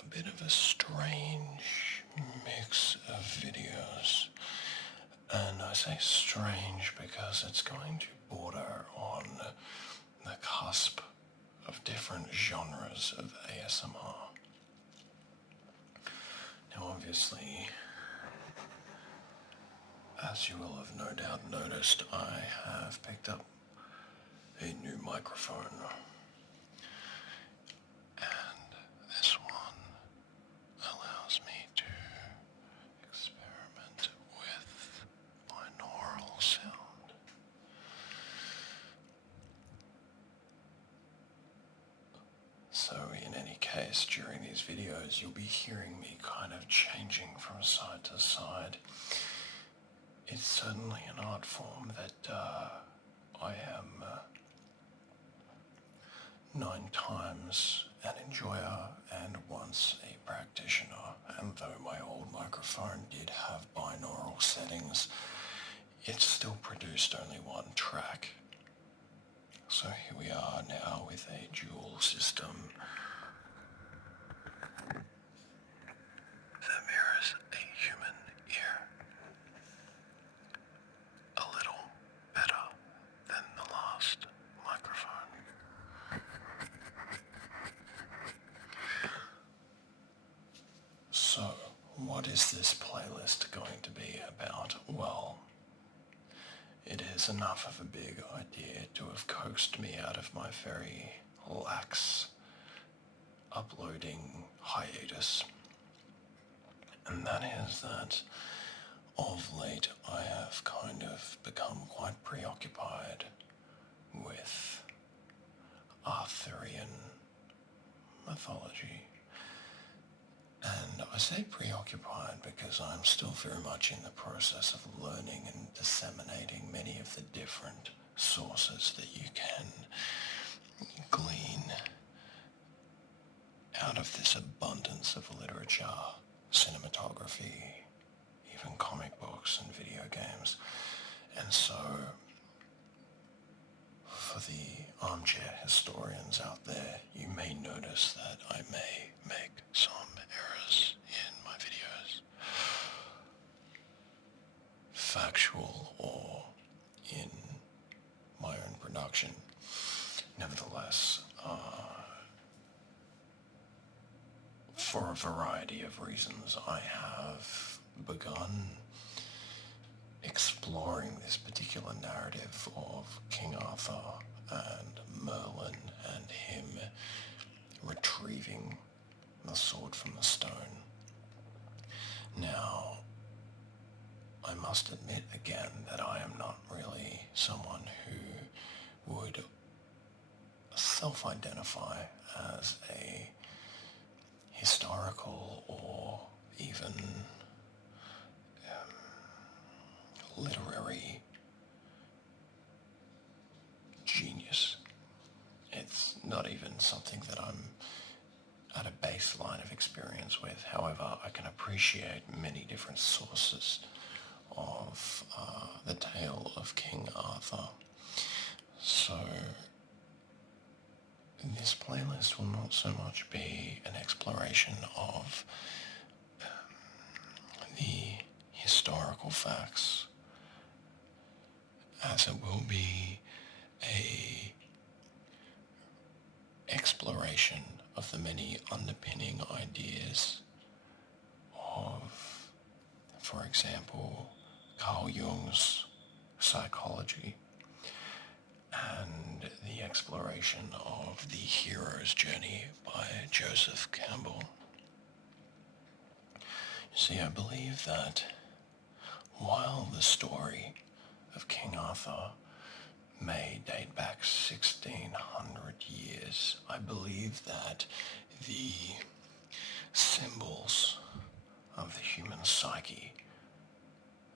a bit of a strange mix of videos. And I say strange because it's going to border on the cusp of different genres of ASMR. Now obviously, as you will have no doubt noticed, I have picked up a new microphone. And this one allows me to experiment with binaural sound. So in any case, during these videos, you'll be hearing me kind of changing from side to side. It's certainly an art form that I am 9 times an enjoyer and once a practitioner. And though my old microphone did have binaural settings, it still produced only one track. So here we are now with a dual system that mirrors a human ear a little better than the last microphone. So, what is this playlist going to be about? Well, it is enough of a big idea to have coaxed me out of my very lax uploading hiatus. And that is that of late I have kind of become quite preoccupied with Arthurian mythology. And I say preoccupied because I'm still very much in the process of learning and disseminating many of the different sources that you can glean out of this abundance of literature, cinematography, even comic books and video games. And so, for the armchair historians out there, you may notice that I may make some errors in my videos, factual or in my own production. Nevertheless, for a variety of reasons, I have begun exploring this particular narrative of King Arthur and Merlin and him retrieving the sword from the stone. Now, I must admit again that I am not really someone who would self-identify as a historical or even literary genius. It's not even something that I'm at a baseline of experience with. However, I can appreciate many different sources of the tale of King Arthur. So this playlist will not so much be an exploration of the historical facts as it will be a exploration of the many underpinning ideas of, for example, Carl Jung's psychology and the exploration of the hero's journey by Joseph Campbell. You see, I believe that while the story of King Arthur may date back 1600 years, I believe that the symbols of the human psyche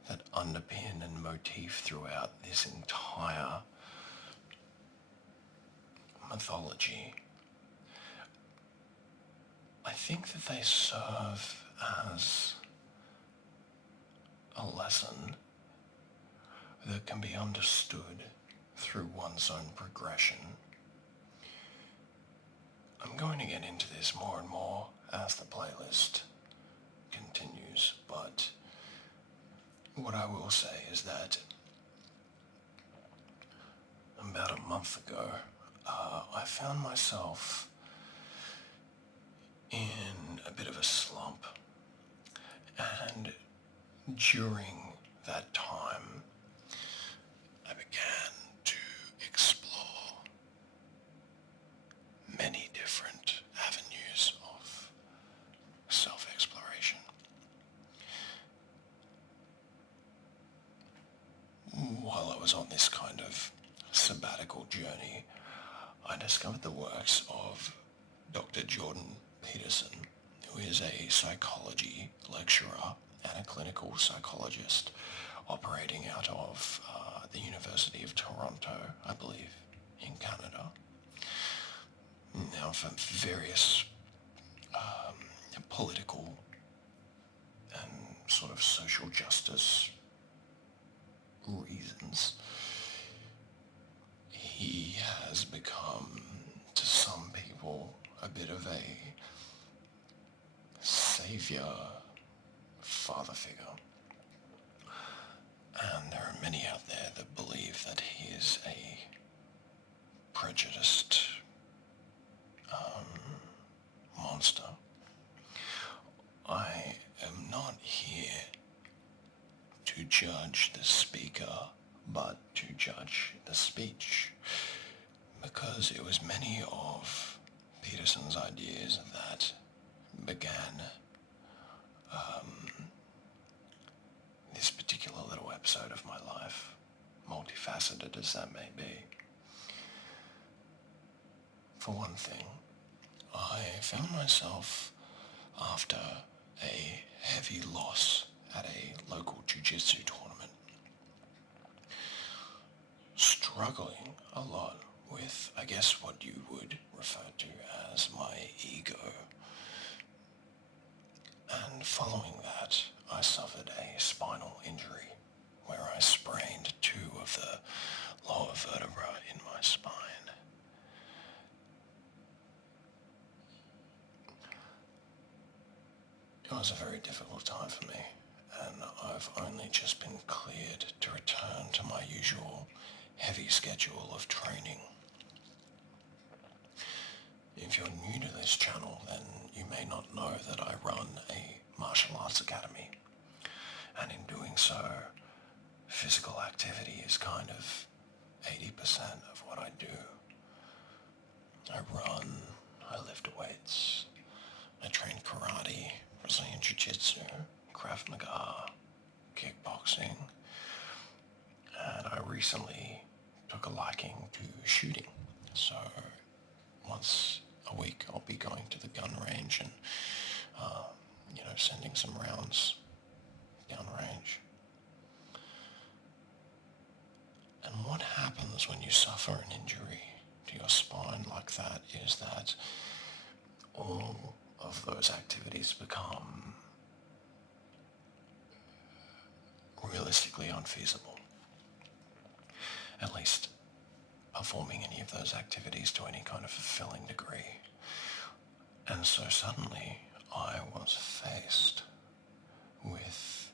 that underpin and motif throughout this entire mythology, I think that they serve as a lesson that can be understood through one's own progression. I'm going to get into this more and more as the I will say is that about a month ago, I found myself in a bit of a slump, and during that time, I began to explore many different avenues of self-exploration. While I was on this kind of sabbatical journey, I discovered the works of Dr. Jordan Peterson, who is a psychology lecturer and a clinical psychologist operating out of the University of Toronto, I believe, in Canada. Now, for various political and sort of social justice reasons, he has become, to some people, a bit of a savior, father figure. And there are many out there that believe that he is a prejudiced monster. I am not here to judge the speaker, but to judge the speech, because it was many of Peterson's ideas that began this particular little episode of my life, multifaceted as that may be. For one thing, I found myself, after a heavy loss at a local jiu-jitsu tournament, struggling a lot with, I guess, what you would refer to as my ego. And following that, I suffered a spinal injury where I sprained 2 of the lower vertebrae in my spine. It was a very difficult time for me, and I've only just been cleared to return to my usual heavy schedule of training. If you're new to this channel, then you may not know that I run a martial arts academy, and in doing so, physical activity is kind of 80% of what I do. I run, I lift weights, I train karate, Brazilian Jiu-Jitsu, Krav Maga, kickboxing, and I recently took a liking to shooting. So once a week I'll be going to the gun range and, sending some rounds down range. And what happens when you suffer an injury to your spine like that is that all of those activities become realistically unfeasible. At least performing any of those activities to any kind of fulfilling degree. And so suddenly I was faced with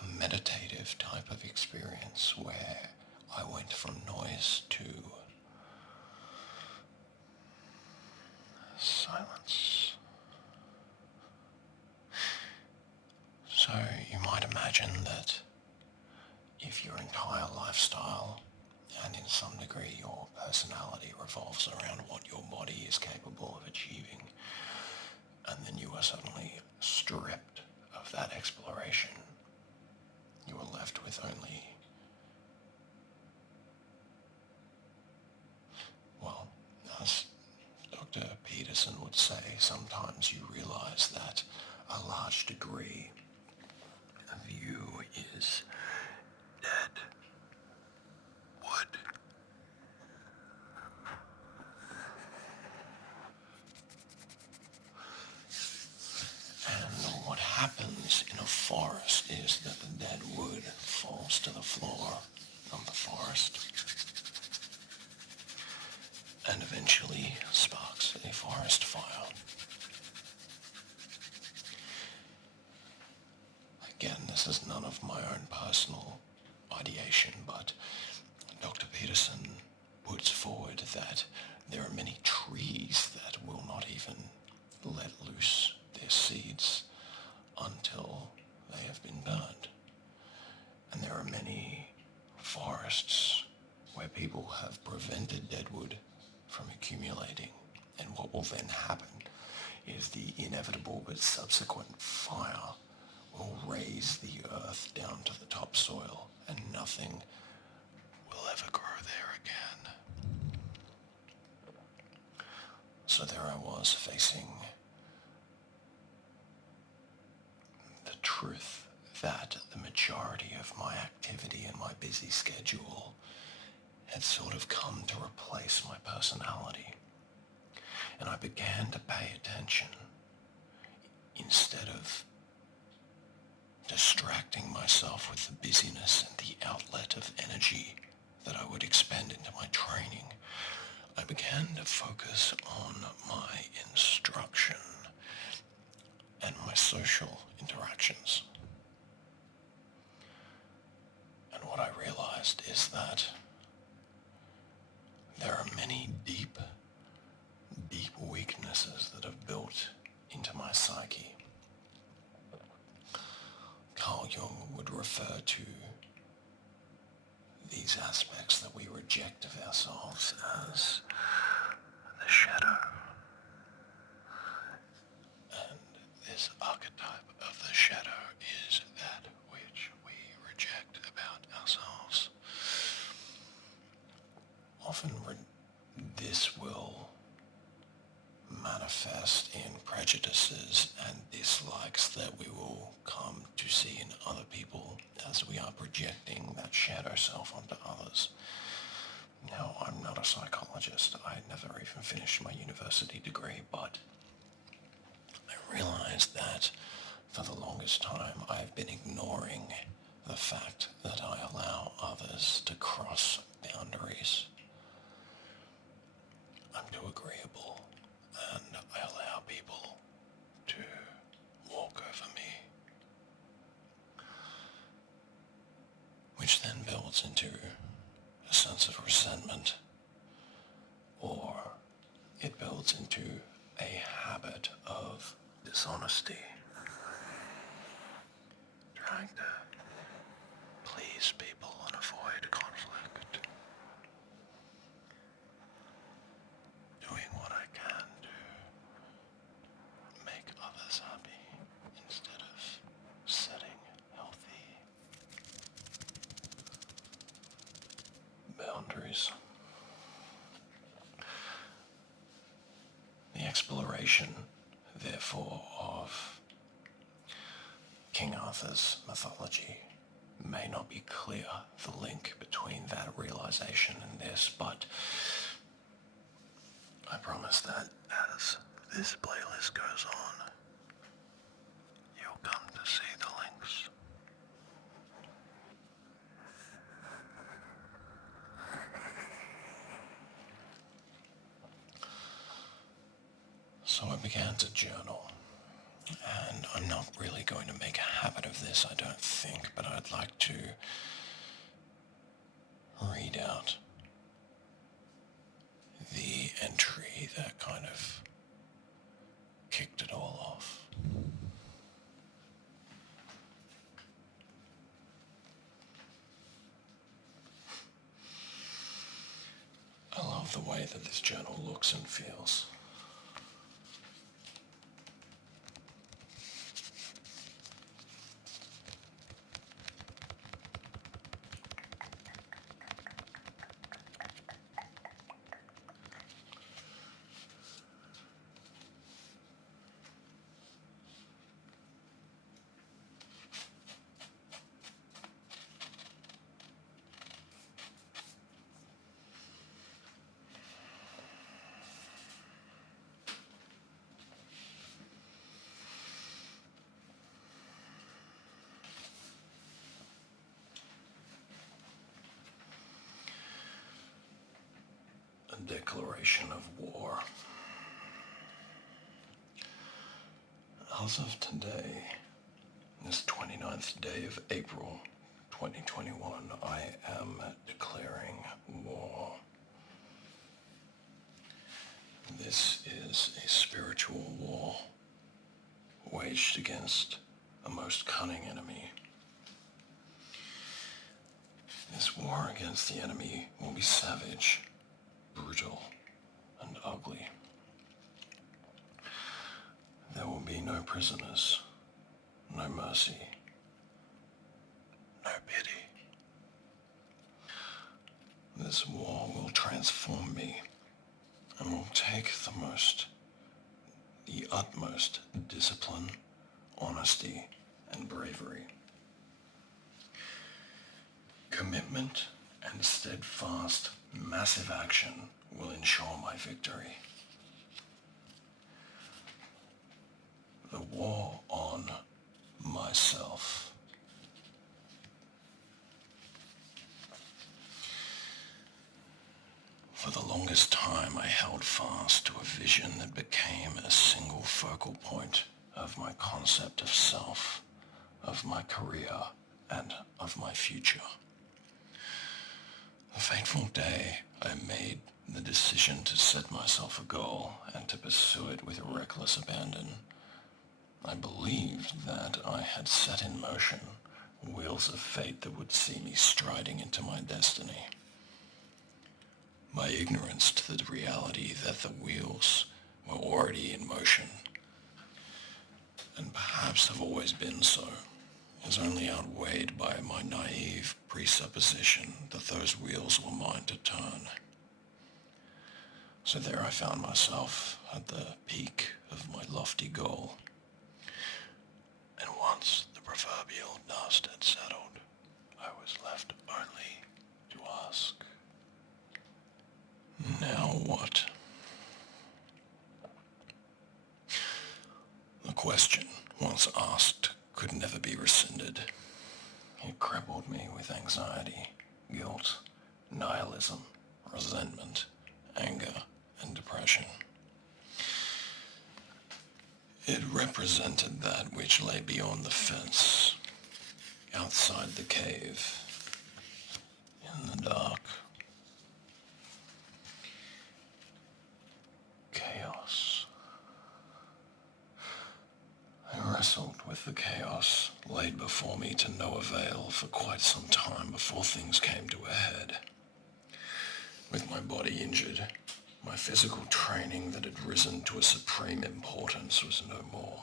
a meditative type of experience where I went from noise to silence. So you might imagine that if your entire lifestyle and in some degree your personality revolves around what your body is capable of achieving, and then you are suddenly stripped of that exploration, you are left with only, well, as Dr. Peterson would say, sometimes you realize that a large degree of you is dead wood. And what happens in a forest is that the dead wood falls to the floor of the forest and eventually sparks a forest fire. again, this is none of my own personal ideation, but Dr. Peterson puts forward that there are many trees that will not even let loose their seeds until they have been burned. And there are many forests where people have prevented deadwood from accumulating. And what will then happen is the inevitable but subsequent fire will raise the earth down to the topsoil, and nothing will ever grow there again. So there I was, facing the truth that the majority of my activity and my busy schedule had sort of come to replace my personality. And I began to pay attention instead of distracting myself with the busyness and the outlet of energy that I would expend into my training. I began to focus on my instruction and my social interactions. And what I realized is that there are many deep weaknesses that have built into my psyche. Carl Jung would refer to these aspects that we reject of ourselves as the shadow. And this archetype of the shadow is that which we reject about ourselves. Often this will manifest in prejudices and dislikes that we will come to see in other people as we are projecting that shadow self onto others. Now, I'm not a psychologist. I never even finished my university degree, but I realized that for the longest time I've been ignoring the fact that I allow others to cross boundaries. I'm too agreeable, and I allow people to walk over me, which then builds into a sense of resentment, or it builds into a habit of dishonesty, trying to please people and avoid conflict, doing what I can to make others happy instead of setting healthy boundaries. The exploration, therefore, of King Arthur's mythology may not be clear, the link between that realization and this, but I promise that as this playlist goes on, you'll come to see the links. So I began to journal, and I'm not really going to make a habit of this, I don't think, but I'd like to read out the entry that kind of kicked it all off. I love the way that this journal looks and feels. Declaration of war. As of today, This 29th day of April 2021, I am declaring war. This is a spiritual war waged against a most cunning enemy. This war against the enemy will be savage, brutal, and ugly. There will be no prisoners, no mercy, no pity. This war will transform me and will take the utmost discipline, honesty, and bravery. Commitment and steadfast, massive action will ensure my victory. The war on myself. For the longest time, I held fast to a vision that became a single focal point of my concept of self, of my career, and of my future. The fateful day I made the decision to set myself a goal and to pursue it with reckless abandon, I believed that I had set in motion wheels of fate that would see me striding into my destiny. My ignorance to the reality that the wheels were already in motion, and perhaps have always been so, is only outweighed by my naive presupposition that those wheels were mine to turn. So there I found myself at the peak of my lofty goal. And once the proverbial dust had settled, I was left only to ask, now what? The question, once asked, could never be rescinded. It crippled me with anxiety, guilt, nihilism, resentment, anger, and depression. It represented that which lay beyond the fence, outside the cave, in the dark. Chaos. I wrestled with the chaos laid before me to no avail for quite some time before things came to a head. With my body injured, my physical training that had risen to a supreme importance was no more.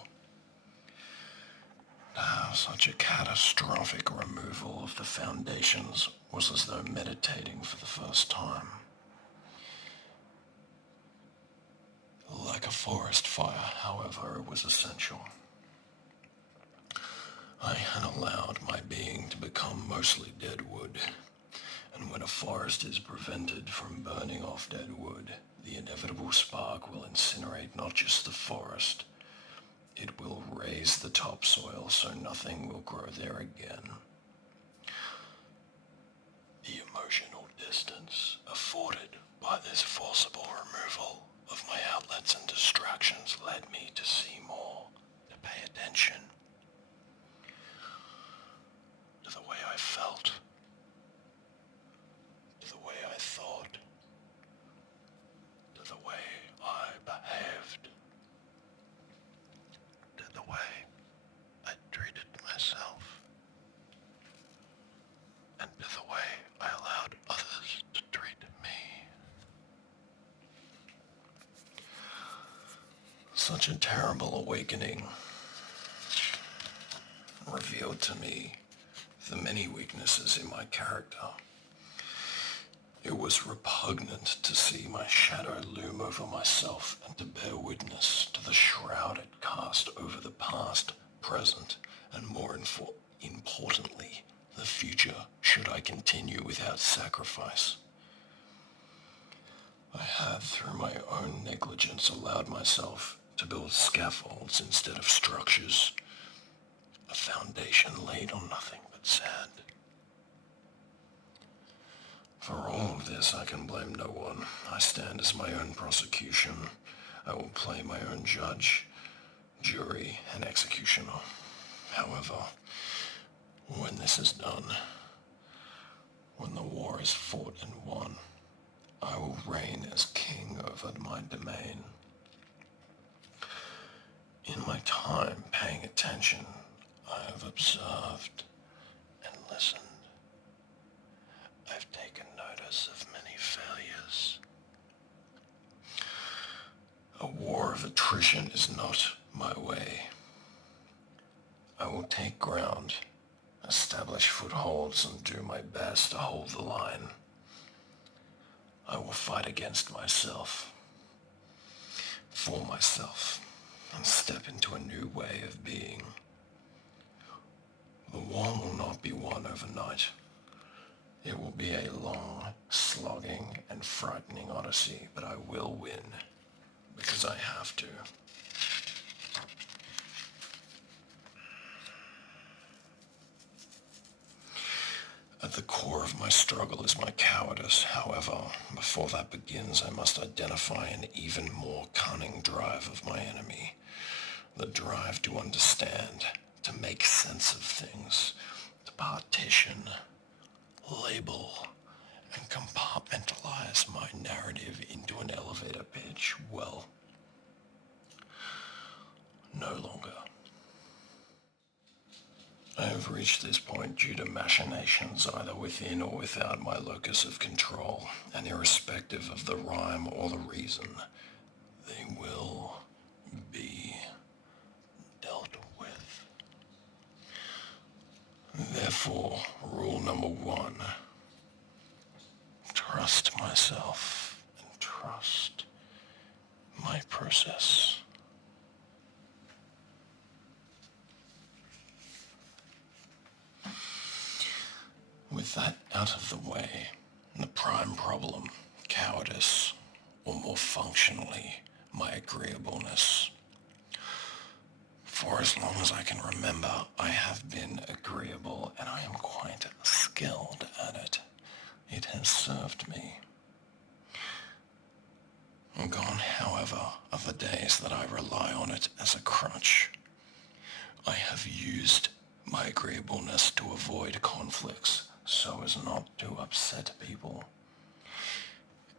To have such a catastrophic removal of the foundations was as though meditating for the first time. Like a forest fire, however, it was essential. I had allowed my being to become mostly dead wood, and when a forest is prevented from burning off dead wood, the inevitable spark will incinerate not just the forest, it will raise the topsoil so nothing will grow there again. The emotional distance afforded by this forcible removal of my outlets and distractions led me to see more, to pay attention to the way I felt, to the way I thought, to the way I behaved, to the way I treated myself, and to the way I allowed others to treat me. Such a terrible awakening revealed to me the many weaknesses in my character. It was repugnant to see my shadow loom over myself and to bear witness to the shroud it cast over the past, present, and more importantly, the future should I continue without sacrifice. I had, through my own negligence, allowed myself to build scaffolds instead of structures, a foundation laid on nothing but sand. For all of this, I can blame no one. I stand as my own prosecution. I will play my own judge, jury, and executioner. However, when this is done, when the war is fought and won, I will reign as king over my domain. In my time paying attention, I have observed and listened. I've taken notice of many failures. A war of attrition is not my way. I will take ground, establish footholds, and do my best to hold the line. I will fight against myself, for myself, and step into a new way of being. The war will not be won overnight. It will be a long, slogging, and frightening odyssey, but I will win, because I have to. At the core of my struggle is my cowardice. However, before that begins, I must identify an even more cunning drive of my enemy. The drive to understand, to make sense of things, to partition, label, and compartmentalize my narrative into an elevator pitch. Well, no longer. I have reached this point due to machinations either within or without my locus of control, and irrespective of the rhyme or the reason, they will be dealt with. Therefore, rule number 1, trust myself and trust my process. With that out of the way, the prime problem, cowardice, or more functionally, my agreeableness. For as long as I can remember, I have been agreeable, and I am quite skilled at it. It has served me. Gone, however, are the days that I rely on it as a crutch. I have used my agreeableness to avoid conflicts, so as not to upset people.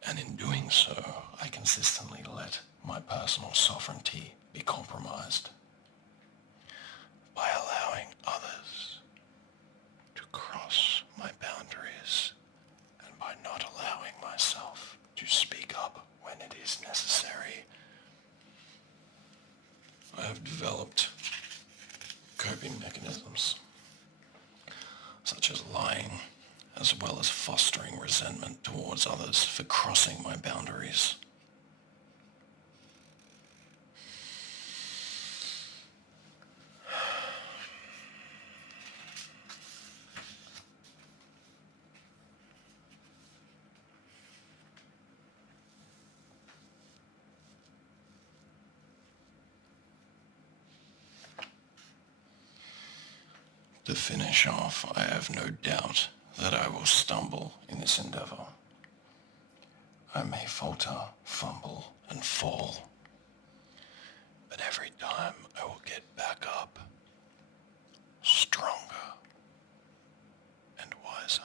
And in doing so, I consistently let my personal sovereignty be compromised by allowing others to cross my boundaries and by not allowing myself to speak up when it is necessary. I have developed coping mechanisms such as lying, as well as fostering resentment towards others for crossing my boundaries. To finish off, I have no doubt that I will stumble in this endeavor. I may falter, fumble, and fall, but every time I will get back up, stronger and wiser.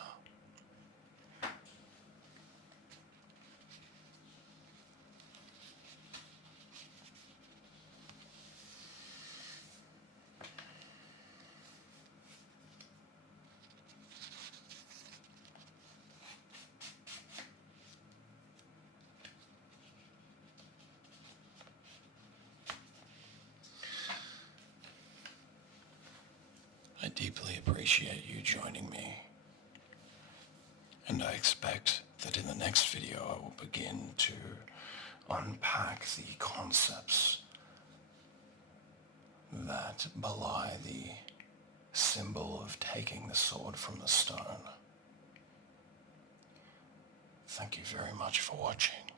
I deeply appreciate you joining me, and I expect that in the next video I will begin to unpack the concepts that belie the symbol of taking the sword from the stone. Thank you very much for watching,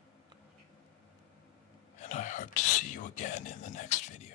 and I hope to see you again in the next video.